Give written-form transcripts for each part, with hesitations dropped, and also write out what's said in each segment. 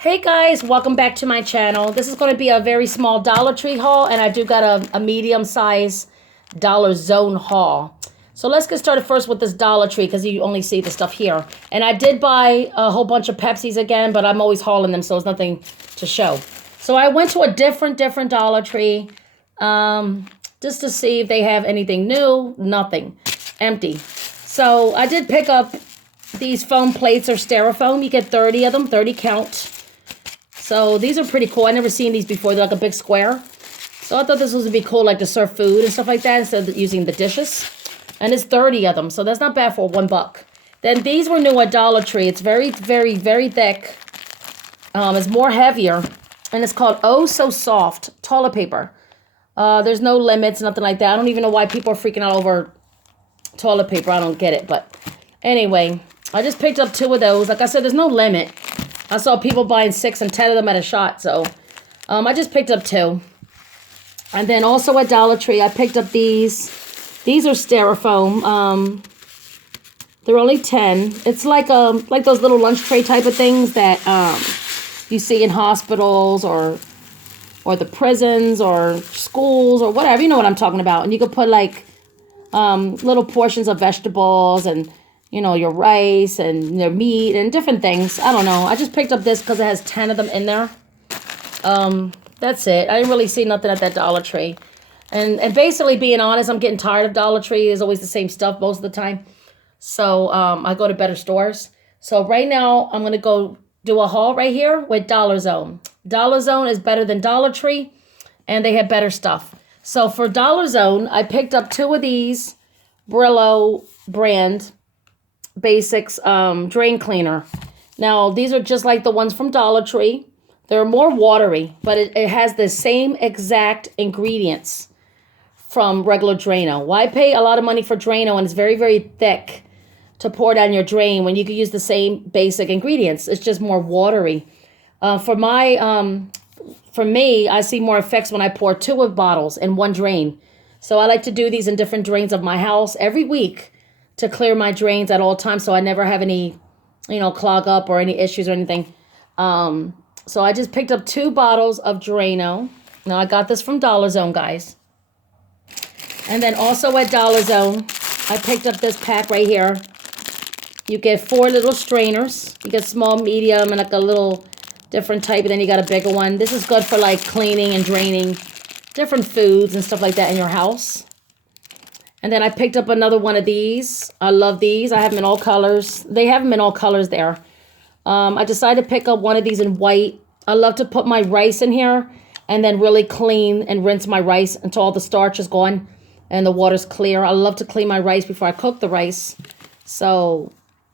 Hey guys, welcome back to my channel. This is going to be a very small Dollar Tree haul, and I do got a medium size Dollar Zone haul. So let's get started first with this Dollar Tree because you only see the stuff here. And I did buy a whole bunch of Pepsis again, but I'm always hauling them, so there's nothing to show. So I went to a different Dollar Tree just to see if they have anything new. Nothing. Empty. So I did pick up these foam plates or Styrofoam. You get 30 of them, 30 count. So these are pretty cool. I've never seen these before. They're like a big square. So I thought this was to be cool, like to serve food and stuff like that instead of using the dishes. And it's 30 of them, so that's not bad for $1. Then these were new at Dollar Tree. It's very, very, very thick. It's more heavier. And it's called Oh So Soft toilet paper. There's no limits, nothing like that. I don't even know why people are freaking out over toilet paper. I don't get it. But anyway, I just picked up 2 of those. Like I said, there's no limit. I saw people buying 6 and 10 of them at a shot, so I just picked up 2. And then also at Dollar Tree, I picked up these. These are Styrofoam. They're only 10. It's like those little lunch tray type of things that you see in hospitals or the prisons or schools or whatever. You know what I'm talking about. And you could put like little portions of vegetables and your rice and your meat and different things. I don't know. I just picked up this because it has 10 of them in there. That's it. I didn't really see nothing at that Dollar Tree. And basically, being honest, I'm getting tired of Dollar Tree. It's always the same stuff most of the time. So I go to better stores. So right now, I'm going to go do a haul right here with Dollar Zone. Dollar Zone is better than Dollar Tree, and they have better stuff. So for Dollar Zone, I picked up 2 of these Brillo brand Basics drain cleaner. Now these are just like the ones from Dollar Tree. They're more watery, but it has the same exact ingredients from regular Drano. Why pay a lot of money for Drano and it's very, very thick to pour down your drain when you could use the same basic ingredients? It's just more watery. For me, I see more effects when I pour 2 of bottles in one drain. So I like to do these in different drains of my house every week to clear my drains at all times so I never have any, clog up or any issues or anything. So I just picked up 2 bottles of Drano. Now I got this from Dollar Zone, guys. And then also at Dollar Zone, I picked up this pack right here. You get 4 little strainers. You get small, medium, and like a little different type, and then you got a bigger one. This is good for like cleaning and draining different foods and stuff like that in your house. And then I picked up another one of these. I love these. I have them in all colors. They have them in all colors there. I decided to pick up one of these in white. I love to put my rice in here and then really clean and rinse my rice until all the starch is gone and the water's clear. I love to clean my rice before I cook the rice. So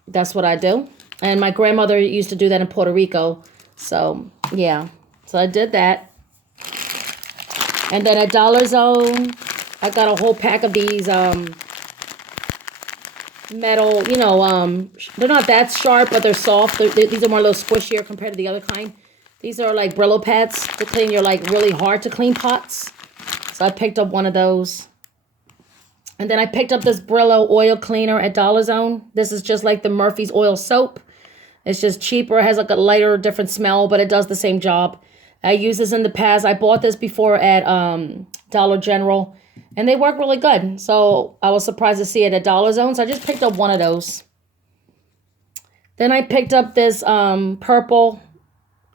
that's what I do. And my grandmother used to do that in Puerto Rico. So, yeah. So I did that. And then at Dollar Zone, I got a whole pack of these metal, they're not that sharp, but they're soft. These are more a little squishier compared to the other kind. These are like Brillo Pads to clean your like really hard to clean pots. So I picked up one of those. And then I picked up this Brillo Oil Cleaner at Dollar Zone. This is just like the Murphy's Oil Soap. It's just cheaper. It has like a lighter, different smell, but it does the same job. I used this in the past. I bought this before at Dollar General. And they work really good. So I was surprised to see it at Dollar Zone. So I just picked up one of those. Then I picked up this purple.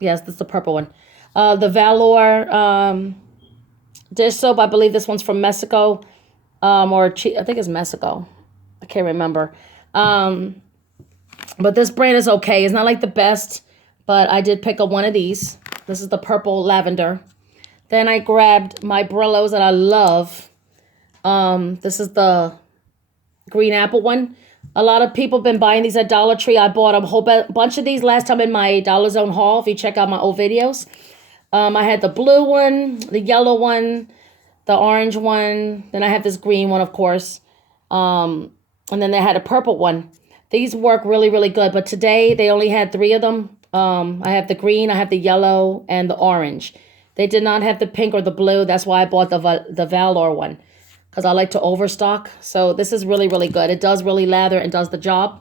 Yes, this is the purple one. The Valor dish soap. I believe this one's from Mexico. I think it's Mexico. I can't remember. But this brand is okay. It's not like the best. But I did pick up one of these. This is the purple lavender. Then I grabbed my Brillos that I love. This is the green apple one. A lot of people have been buying these at Dollar Tree. I bought a whole bunch of these last time in my Dollar Zone haul. If you check out my old videos. I had the blue one, the yellow one, the orange one. Then I have this green one, of course. And then they had a purple one. These work really, really good. But today they only had 3 of them. I have the green, I have the yellow, and the orange. They did not have the pink or the blue. That's why I bought the Valor one. Because I like to overstock. So this is really, really good. It does really lather and does the job.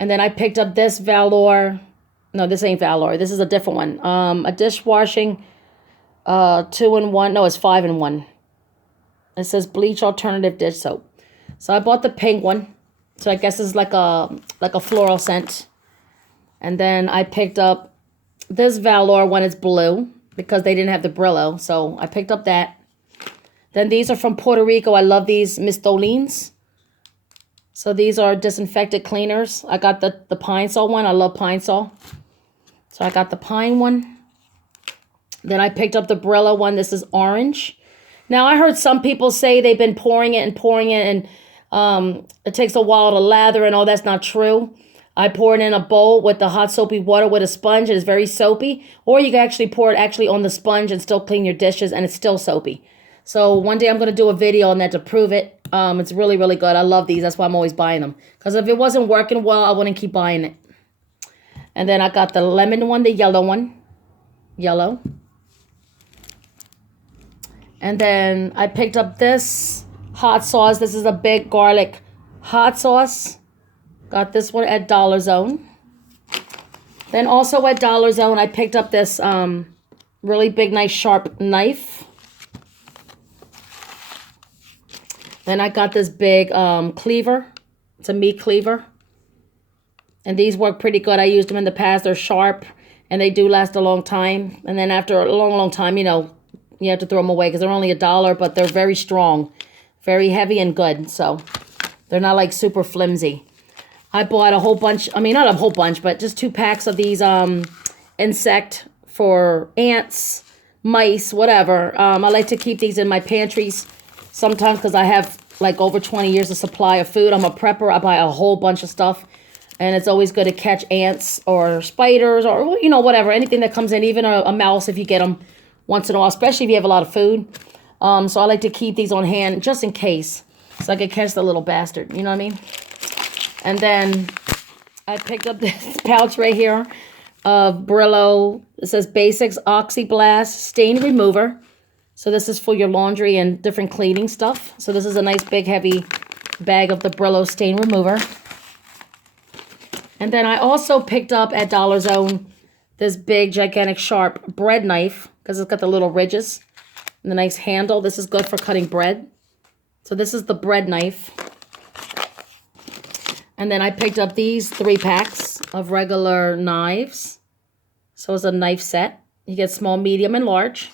And then I picked up this Valor No, this ain't Valor. This is a different one. A dishwashing 2-in-1. No, it's 5-in-1. It says bleach alternative dish soap. So I bought the pink one. So I guess it's like a floral scent. And then I picked up this Valor one. It's blue because they didn't have the Brillo. So I picked up that. Then these are from Puerto Rico. I love these Mistolines. So these are Disinfected Cleaners. I got the Pine Sol one. I love Pine Sol. So I got the Pine one. Then I picked up the Brillo one. This is orange. Now, I heard some people say they've been pouring it, and it takes a while to lather, and all that's not true. I pour it in a bowl with the hot soapy water with a sponge. It is very soapy. Or you can actually pour it on the sponge and still clean your dishes, and it's still soapy. So one day I'm going to do a video on that to prove it. It's really, really good. I love these. That's why I'm always buying them. Because if it wasn't working well, I wouldn't keep buying it. And then I got the lemon one, the yellow one. Yellow. And then I picked up this hot sauce. This is a big garlic hot sauce. Got this one at Dollar Zone. Then also at Dollar Zone, I picked up this really big, nice, sharp knife. Then I got this big cleaver. It's a meat cleaver. And these work pretty good. I used them in the past. They're sharp, and they do last a long time. And then after a long, long time, you know, you have to throw them away because they're only $1, but they're very strong, very heavy and good. So they're not like super flimsy. I bought a whole bunch. I mean, not a whole bunch, but just 2 packs of these insect for ants, mice, whatever. I like to keep these in my pantries sometimes because I have like over 20 years of supply of food. I'm a prepper. I buy a whole bunch of stuff. And it's always good to catch ants or spiders or, you know, whatever. Anything that comes in, even a mouse if you get them once in a while, especially if you have a lot of food. So I like to keep these on hand just in case. So I can catch the little bastard, you know what I mean? And then I picked up this pouch right here of Brillo. It says Basics Oxyblast Stain Remover. So this is for your laundry and different cleaning stuff. So this is a nice big heavy bag of the Brillo Stain Remover. And then I also picked up at Dollar Zone this big, gigantic, sharp bread knife because it's got the little ridges and the nice handle. This is good for cutting bread. So this is the bread knife. And then I picked up these 3 packs of regular knives. So it's a knife set. You get small, medium, and large.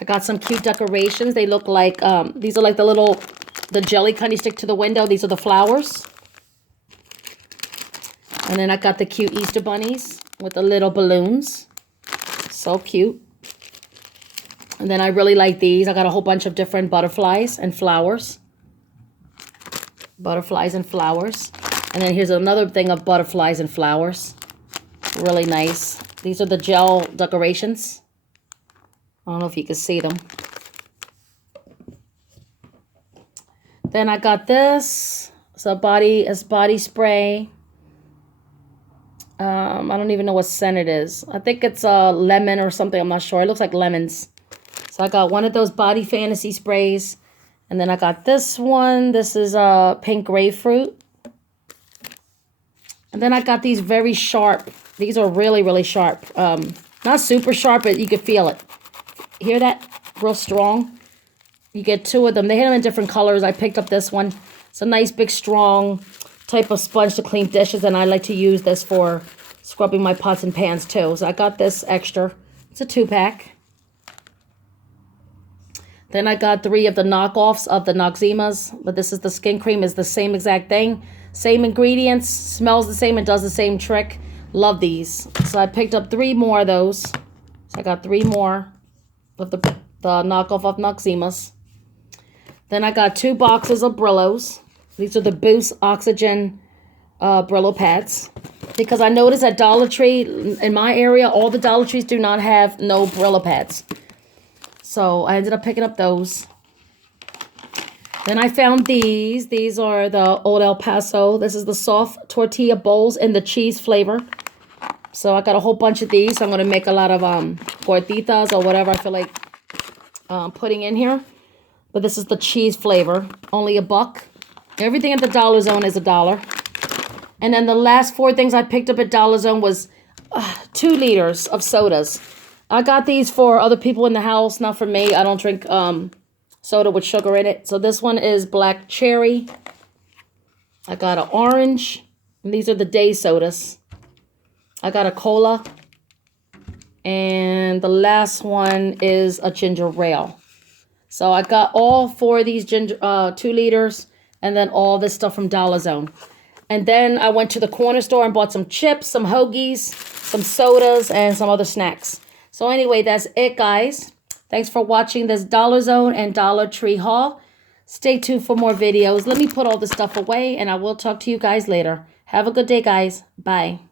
I got some cute decorations. They look like, these are like the jelly kind you stick to the window. These are the flowers. And then I got the cute Easter bunnies with the little balloons. So cute. And then I really like these. I got a whole bunch of different butterflies and flowers. Butterflies and flowers. And then here's another thing of butterflies and flowers. Really nice. These are the gel decorations. I don't know if you can see them. Then I got this. It's a body spray. I don't even know what scent it is. I think it's a lemon or something. I'm not sure. It looks like lemons. So I got one of those Body Fantasy sprays. And then I got this one. This is pink grapefruit. And then I got these very sharp. These are really, really sharp. Not super sharp, but you can feel it. Hear that? Real strong. You get 2 of them. They had them in different colors. I picked up this one. It's a nice, big, strong type of sponge to clean dishes, and I like to use this for scrubbing my pots and pans too. So I got this extra. It's a 2-pack. Then I got 3 of the knockoffs of the Noximas, but this is the skin cream. Is the same exact thing, same ingredients, smells the same, and does the same trick. Love these. So I picked up 3 more of those. So I got 3 more of the knockoff of Noximas. Then I got 2 boxes of Brillos. These are the Boost Oxygen Brillo Pads. Because I noticed at Dollar Tree, in my area, all the Dollar Trees do not have no Brillo Pads. So I ended up picking up those. Then I found these. These are the Old El Paso. This is the soft tortilla bowls in the cheese flavor. So I got a whole bunch of these. So I'm going to make a lot of gorditas or whatever I feel like putting in here. But this is the cheese flavor. Only $1. Everything at the Dollar Zone is $1. And then the last 4 things I picked up at Dollar Zone was 2 liters of sodas. I got these for other people in the house, not for me. I don't drink soda with sugar in it. So this one is black cherry. I got an orange. And these are the day sodas. I got a cola. And the last one is a ginger ale. So I got all 4 of these 2 liters. And then all this stuff from Dollar Zone. And then I went to the corner store and bought some chips, some hoagies, some sodas, and some other snacks. So anyway, that's it, guys. Thanks for watching this Dollar Zone and Dollar Tree haul. Stay tuned for more videos. Let me put all this stuff away, and I will talk to you guys later. Have a good day, guys. Bye.